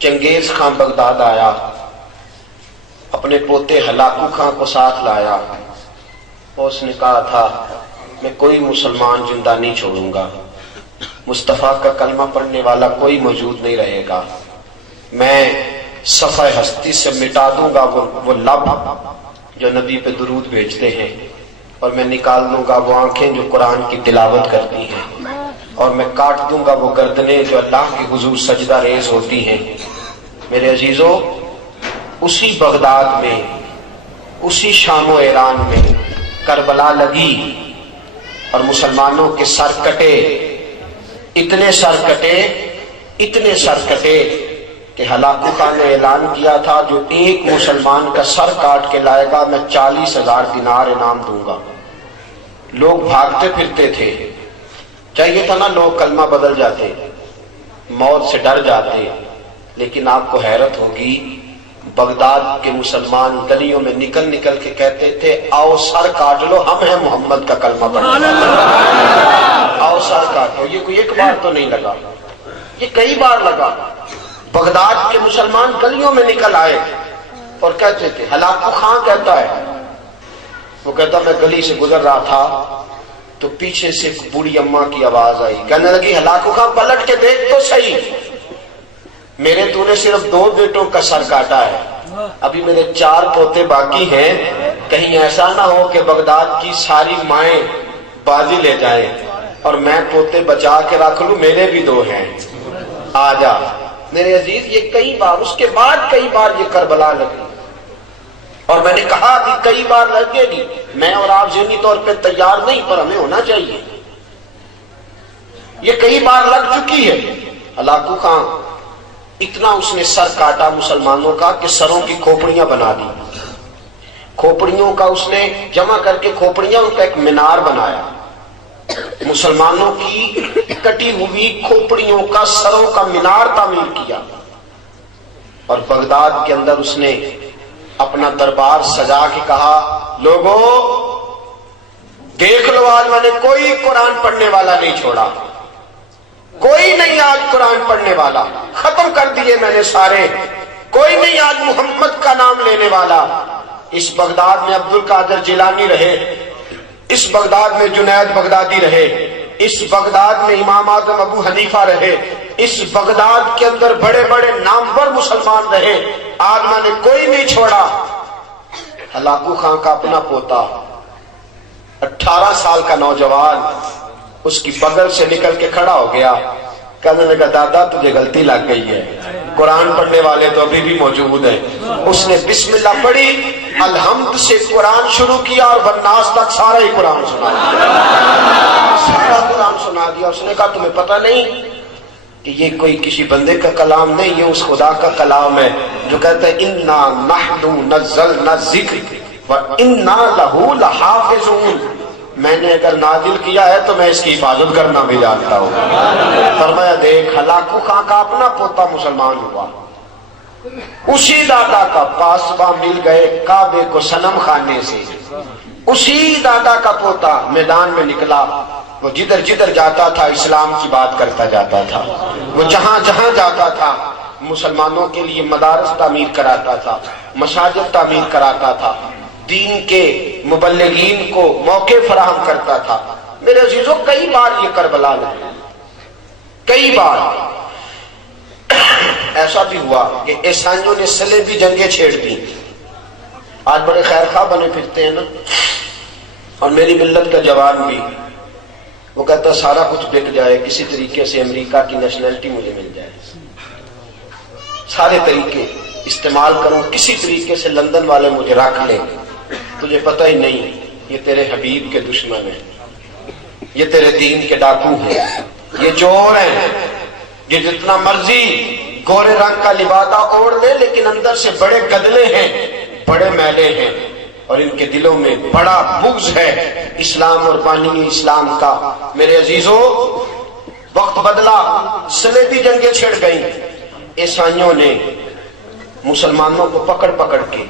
چنگیز Khan Baghdad آیا، اپنے پوتے ہلاکو خان کو ساتھ لایا اور اس نے کہا تھا میں کوئی مسلمان زندہ نہیں چھوڑوں گا، مصطفیٰ کا کلمہ پڑھنے والا کوئی موجود نہیں رہے گا، میں صفحہ ہستی سے مٹا دوں گا وہ لب جو نبی پہ درود بھیجتے ہیں، اور میں نکال دوں گا وہ آنکھیں جو قرآن کی تلاوت کرتی ہیں، اور میں کاٹ دوں گا وہ گردنیں جو اللہ کے حضور سجدہ ریز ہوتی ہیں۔ میرے عزیزو، اسی بغداد میں، اسی شام و ایران میں کربلا لگی اور مسلمانوں کے سر کٹے، اتنے سر کٹے کہ ہلاکو خان نے اعلان کیا تھا جو ایک مسلمان کا سر کاٹ کے لائے گا میں 40,000 دینار انعام دوں گا۔ لوگ بھاگتے پھرتے تھے، چاہیے تھا نا لوگ کلمہ بدل جاتے، موت سے ڈر جاتے، لیکن آپ کو حیرت ہوگی بغداد کے مسلمان گلیوں میں نکل کے کہتے تھے آؤ سر کاٹ لو، ہم ہیں محمد کا کلمہ پڑھنے والے، آؤ سر کاٹو۔ یہ کوئی ایک بار تو نہیں لگا، یہ کئی بار لگا۔ بغداد کے مسلمان گلیوں میں نکل آئے اور کہتے تھے، ہلاکو خان کہتا ہے، وہ کہتا میں گلی سے گزر رہا تھا تو پیچھے سے ایک بوڑھی اماں کی آواز آئی، کہنے لگی ہلاکو خان پلٹ کے دیکھ تو صحیح، میرے تو نے صرف 2 بیٹوں کا سر کاٹا ہے، ابھی میرے 4 پوتے باقی ہیں، کہیں ایسا نہ ہو کہ بغداد کی ساری مائیں بازی لے جائیں اور میں پوتے بچا کے رکھ لوں، میرے بھی 2 ہیں، آ جا۔ میرے عزیز، یہ کئی بار، اس کے بعد کئی بار یہ کربلا لگی، اور میں نے کہا ابھی کئی بار لگے گی، میں اور آپ ذہنی طور پہ تیار نہیں، پر ہمیں ہونا چاہیے۔ یہ کئی بار لگ چکی ہے۔ ہلاکو خان اتنا اس نے سر کاٹا مسلمانوں کا کہ سروں کی کھوپڑیاں بنا دی، کھوپڑیوں کا اس نے جمع کر کے کھوپڑیاں ان کا ایک مینار بنایا، مسلمانوں کی کٹی ہوئی کھوپڑیوں کا سروں کا مینار تعمیر کیا، اور بغداد کے اندر اس نے اپنا دربار سجا کے کہا لوگوں دیکھ لو، آج میں نے کوئی قرآن پڑھنے والا نہیں چھوڑا، کوئی نہیں آج قرآن پڑھنے والا، ختم کر دیے میں نے سارے، کوئی نہیں آج محمد کا نام لینے والا۔ اس بغداد میں عبد القادر جیلانی رہے، اس بغداد میں جنید بغدادی رہے، اس بغداد میں امام اعظم ابو حنیفہ رہے، اس بغداد کے اندر بڑے بڑے نامور مسلمان رہے، آج میں نے کوئی نہیں چھوڑا۔ ہلاکو خان کا اپنا پوتا 18 سال کا نوجوان اس کی بغل سے نکل کے کھڑا ہو گیا، کہنے لگا دادا تجھے غلطی لگ گئی ہے، قرآن پڑھنے والے تو ابھی بھی موجود ہیں۔ اس نے بسم اللہ پڑھی، الحمد سے قرآن شروع کیا اور والناس تک سارا ہی قرآن سنا دیا، سارا قرآن سنا دیا۔ اس نے کہا تمہیں پتہ نہیں کہ یہ کوئی کسی بندے کا کلام نہیں، یہ اس خدا کا کلام ہے جو کہتا ہے انا نحن نزلنا الذکر وانا لہ لحافظون، میں نے اگر نازل کیا ہے تو میں اس کی حفاظت کرنا بھی جانتا ہوں۔ فرمایا دیکھ ہلاکو خان کا اپنا پوتا مسلمان ہوا، اسی دادا کا پاسباں مل گئے کعبے کو صنم خانے سے، اسی دادا کا پوتا میدان میں نکلا، وہ جدھر جدھر جاتا تھا اسلام کی بات کرتا جاتا تھا، وہ جہاں جہاں جاتا تھا مسلمانوں کے لیے مدارس تعمیر کراتا تھا، مساجد تعمیر کراتا تھا، دین کے مبلغین کو موقع فراہم کرتا تھا۔ میرے عزیزوں، کئی بار یہ کربلا لگی، کئی بار ایسا بھی ہوا کہ عیسائیوں نے صلیبی جنگیں چھیڑ دی، آج بڑے خیر خواہ بنے پھرتے ہیں نا، اور میری ملت کا جوان بھی وہ کہتا سارا کچھ بک جائے، کسی طریقے سے امریکہ کی نیشنلٹی مجھے مل جائے، سارے طریقے استعمال کروں، کسی طریقے سے لندن والے مجھے رکھ لیں۔ تجھے پتہ ہی نہیں یہ تیرے حبیب کے دشمن ہیں، یہ تیرے دین کے ڈاکو ہیں، یہ چور ہیں، یہ جتنا مرضی گورے رنگ کا لبادہ اوڑھ لے لیکن اندر سے بڑے گدلے ہیں، بڑے میلے ہیں، اور ان کے دلوں میں بڑا بغض ہے اسلام اور بانی اسلام کا۔ میرے عزیزوں، وقت بدلا، صلیبی جنگیں چھڑ گئیں، عیسائیوں نے مسلمانوں کو پکڑ کے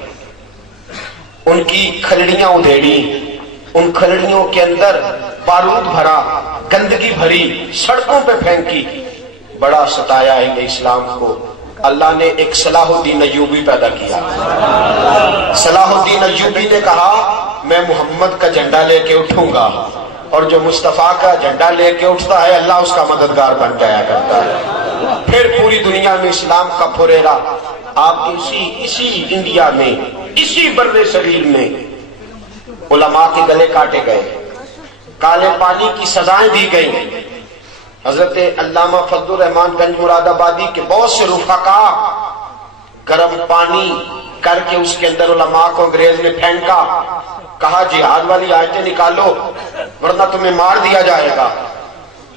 ان کی کھلڑیاں ادھیڑی، ان کھلڑیوں کے اندر بارود بھرا، گندگی بھری، سڑکوں پہ پھینکی، بڑا ستایا ہے اسلام کو، اللہ نے ایک صلاح الدین ایوبی پیدا کیا۔ صلاح الدین ایوبی نے کہا میں محمد کا جھنڈا لے کے اٹھوں گا، اور جو مصطفیٰ کا جھنڈا لے کے اٹھتا ہے اللہ اس کا مددگار بن جایا کرتا ہے۔ پھر پوری دنیا میں اسلام کا پھریرا آپ اسی انڈیا میں، اسی بر صغیر میں علماء کے گلے کاٹے گئے، کالے پانی کی سزائیں دی گئیں۔ حضرت علامہ فضل الرحمان گنج مراد آبادی کے بہت سے رفقا گرم پانی کر کے اس کے اندر علماء کو انگریز نے پھینکا، کہا جہاد والی آیتیں نکالو ورنہ تمہیں مار دیا جائے گا۔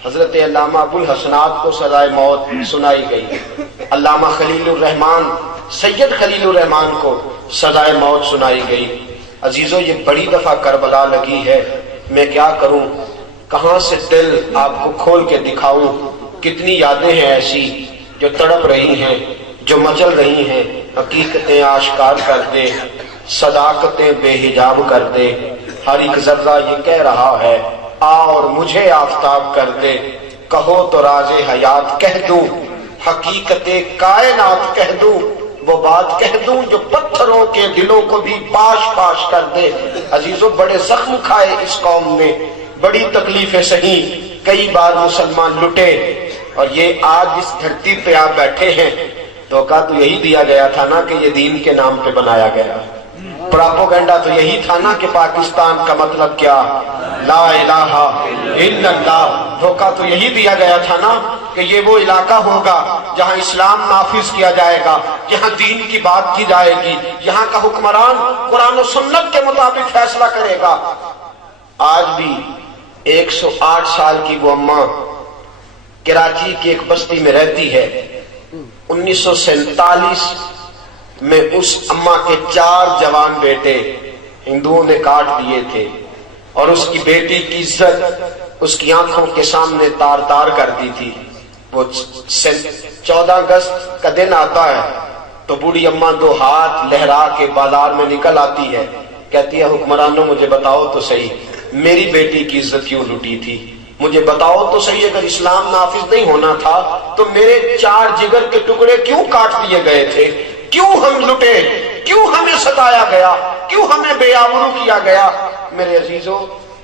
حضرت علامہ ابو الحسنات کو سزائے موت سنائی گئی، علامہ خلیل الرحمان سید خلیل الرحمان کو سزائے موت سنائی گئی۔ عزیزو یہ بڑی دفعہ کربلا لگی ہے، میں کیا کروں، کہاں سے دل آپ کو کھول کے دکھاؤں، کتنی یادیں ہیں ایسی جو تڑپ رہی ہیں، جو مچل رہی ہیں۔ حقیقتیں آشکار کر دے، صداقتیں بے حجاب کر دے، ہر ایک ذرہ یہ کہہ رہا ہے آ اور مجھے آفتاب کر دے، کہو تو راز حیات کہہ دوں، حقیقت کائنات کہہ دوں، وہ بات کہہ دوں جو پتھروں کے دلوں کو بھی پاش پاش کر دے۔ عزیزو بڑے زخم کھائے اس قوم نے، بڑی تکلیفیں سہی، کئی بار مسلمان لٹے، اور یہ آج اس دھرتی پہ آپ بیٹھے ہیں، دھوکہ تو یہی دیا گیا تھا نا کہ یہ دین کے نام پہ بنایا گیا، پراپوگنڈا تو یہی تھا نا کہ پاکستان کا مطلب کیا، لا الہ الا اللہ۔ دھوکہ تو یہی دیا گیا تھا نا کہ یہ وہ علاقہ ہوگا جہاں اسلام نافذ کیا جائے گا، جہاں دین کی بات کی جائے گی، یہاں کا حکمران قرآن و سنت کے مطابق فیصلہ کرے گا۔ آج بھی 108 سال کی وہ اماں کراچی کی ایک بستی میں رہتی ہے۔ 1947 میں اس اماں کے 4 جوان بیٹے ہندوؤں نے کاٹ دیے تھے، اور اس کی بیٹی کی عزت اس کی آنکھوں کے سامنے تار تار کر دی تھی۔ وہ 14 اگست کا دن آتا ہے تو بوڑھی اماں 2 ہاتھ لہرا کے بازار میں نکل آتی ہے، کہتی ہے حکمرانوں مجھے بتاؤ تو صحیح میری بیٹی کی عزت کیوں لوٹی تھی، مجھے بتاؤ تو صحیح اگر اسلام نافذ نہیں ہونا تھا تو میرے 4 جگر کے ٹکڑے کیوں کاٹ دیے گئے تھے، کیوں ہم لٹے، کیوں ہمیں ستایا گیا، کیوں ہمیں بے آبرو کیا گیا۔ میرے عزیزو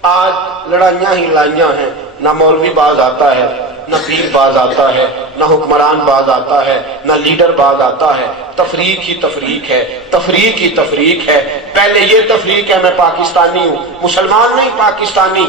آج لڑائیاں ہی لڑائیاں ہیں، نہ مولوی باز آتا ہے، نہ پیر باز آتا ہے، نہ حکمران باز آتا ہے، نہ لیڈر باز آتا ہے، تفریق ہی تفریق ہے، تفریق ہی تفریق ہے۔ پہلے یہ تفریق ہے میں پاکستانی ہوں، مسلمان نہیں پاکستانی،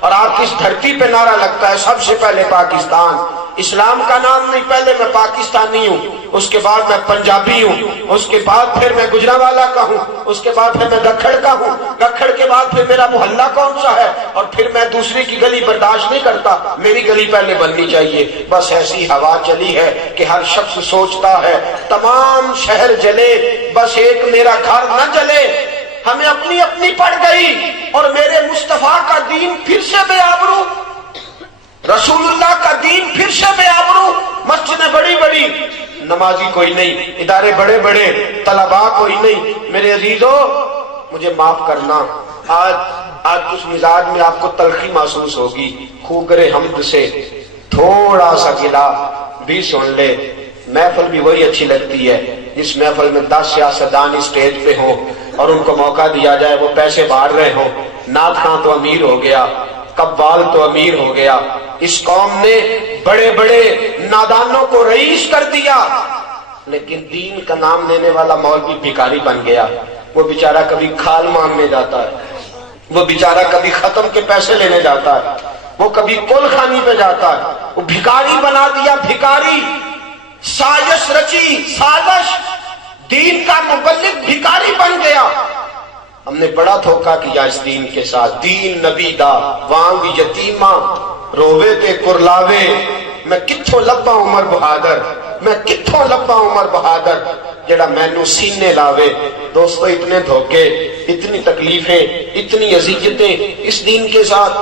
اور آپ کس دھرتی پہ نعرہ لگتا ہے سب سے پہلے پاکستان، اسلام کا نام نہیں، پہلے میں پاکستانی ہوں، اس کے بعد میں پنجابی ہوں، اس کے بعد پھر میں گجرانوالہ کا ہوں، اس کے بعد پھر میں گکھڑ کا ہوں، گکھڑ کے بعد پھر میرا محلہ کون سا ہے، اور پھر میں دوسری کی گلی برداشت نہیں کرتا، میری گلی پہلے بننی چاہیے۔ بس ایسی ہوا چلی ہے کہ ہر شخص سوچتا ہے تمام شہر جلے بس ایک میرا گھر نہ جلے۔ ہمیں اپنی اپنی پڑ گئی، اور میرے مصطفیٰ کا دین پھر سے بے آبرو، رسول اللہ کا دین پھر سے بے آبرو، مسجدیں بڑی بڑی، نمازی کوئی نہیں، ادارے بڑے بڑے، طلباء کوئی نہیں۔ میرے عزیزو مجھے معاف کرنا، آج اس مزاج میں آپ کو تلخی محسوس ہوگی، خوگر حمد سے تھوڑا سا گلا بھی سن لے۔ محفل بھی وہی اچھی لگتی ہے جس محفل میں 10 سیاستدان اسٹیج پہ ہوں اور ان کو موقع دیا جائے وہ پیسے بانٹ رہے ہوں، نعت خواں تو امیر ہو گیا، قوال تو امیر ہو گیا۔ اس قوم نے بڑے بڑے نادانوں کو رئیس کر دیا، لیکن دین کا نام لینے والا مولوی بھکاری بن گیا۔ وہ بیچارہ کبھی کھال مانگنے جاتا ہے، وہ بیچارہ کبھی ختم کے پیسے لینے جاتا ہے، وہ کبھی کل خانی پہ جاتا ہے، وہ بھکاری بنا دیا، بھکاری، سازش رچی، سازش، دین کا مبلغ بھکاری بن گیا۔ ہم نے بڑا دھوکہ کیا اس دین کے ساتھ۔ دین نبی دا وانگ یتیمہ رووے تے کرلاوے، میں کتھوں لبا عمر بہادر، میں کتھوں لبا عمر بہادر، جڑا مینوں سینے لاوے۔ دوستو اتنے دھوکے، اتنی تکلیفیں، اتنی اذیتیں اس دین کے ساتھ۔